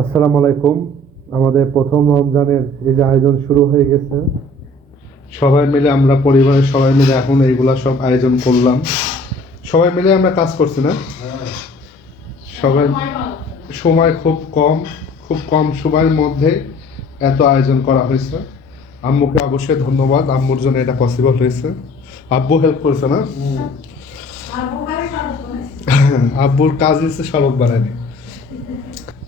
আসসালামু আলাইকুম। আমাদের প্রথম রমজানের এই যে আয়োজন শুরু হয়ে গেছে, সবাই মিলে আমরা পরিবারের সবাই মিলে এখন এইগুলা সব আয়োজন করলাম। সবাই মিলে আমরা কাজ করছি না? সবাই সময় খুব কম সময়ের মধ্যে এত আয়োজন করা হয়েছে। আম্মুকে অবশ্যই ধন্যবাদ, আম্মুর জন্য এটা পসিবল হয়েছে। আব্বু হেল্প করেছে না? আব্বুর কাজ হচ্ছে শরবত বানানি।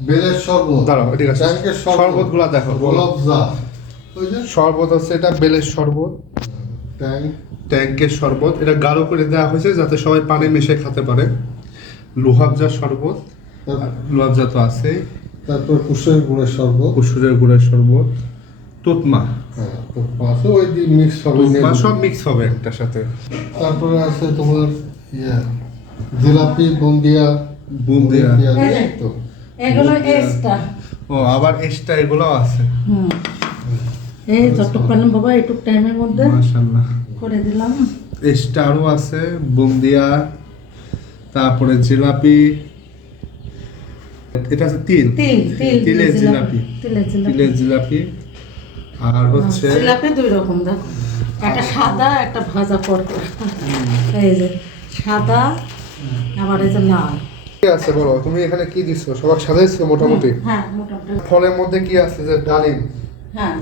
বেলের শরবত, দাঁড়াও, ঠিক আছে, ট্যাঙ্কের শরবত, শরবতগুলা দেখো। গোলাপজা, ওই যে শরবত হচ্ছে এটা বেলের শরবত, ট্যাঙ্ক, ট্যাঙ্কের শরবত। এটা গাঢ় করে দেওয়া হয়েছে যাতে সবাই পানি মিশিয়ে খেতে পারে। লোহাবজার শরবত, লোহাবজা তো আছে। তারপর কুসের গুড়ের শরবত, কুসুরের গুড়ের শরবত, তুতমা, হ্যাঁ, তো পাশে ওই দিয়ে মিক্স হবে, তুতমা সব মিক্স হবে একটার সাথে। তারপরে আছে তোমার ইয়ে জিলাপি, বুন্দিয়া, বুন্দিয়া। এই তো এগুলো এক্সট্রা। ও আবার এক্সট্রা এগুলোও আছে। এই যতটুক পারলাম বাবা এইটুক টাইমের মধ্যে মাশাআল্লাহ, করে দিলাম। এক্সট্রা আরও আছে, বুন্দিয়া, তারপরে জিলাপি, এটা আছে তিল, তিলের জিলাপি, তিলের জিলাপি। আর হচ্ছে জিলাপি দুই রকম দেখো, একটা সাদা একটা ভাজা পড়বে। এই যে সাদা, আবার এই যে লাল। কি আছে বলো, তুমি এখানে কি দিছো? সবাই সাজাইছো মোটামুটি? হ্যাঁ মোটামুটি। ফলের মধ্যে কি আছে? যে ডালিম, হ্যাঁ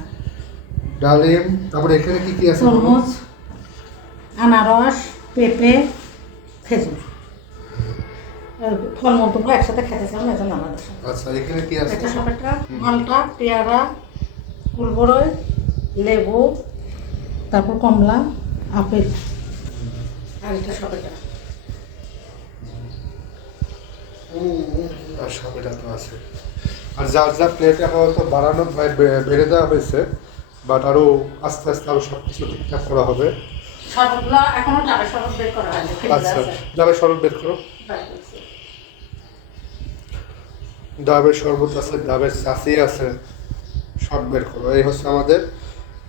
ডালিম, তারপরে এখানে কি কি আছে? তরমুজ, আনারস, পেঁপে, খেজুর, ফলমূল তোমরা একসাথে খেতেছিলাম, এই জন্য আমাদের সাথে। আচ্ছা, এখানে কি আছে? এটা সবেটা মালটা, পেয়ারা, কুলবরই, লেবু, তারপর কমলা, আপেল, আর এটা সবেটা। আর সব এটা তো আছে। আর যার যা প্লেটে হয়তো বাড়ানো বেড়ে দেওয়া হয়েছে, বাট আরো আস্তে আস্তে আরো সবকিছু ঠিকঠাক করা হবে। শরবতগুলো এখনো ডাবের শরবত বের করা হয়নি, ফ্রিজে আচ্ছা, আছে। ডাবের শরবত বের করো। ডাবের শরবত আছে, ডাবের চাষি আছে, সব বের করো। এই হচ্ছে আমাদের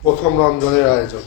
প্রথম রমজানের আয়োজন।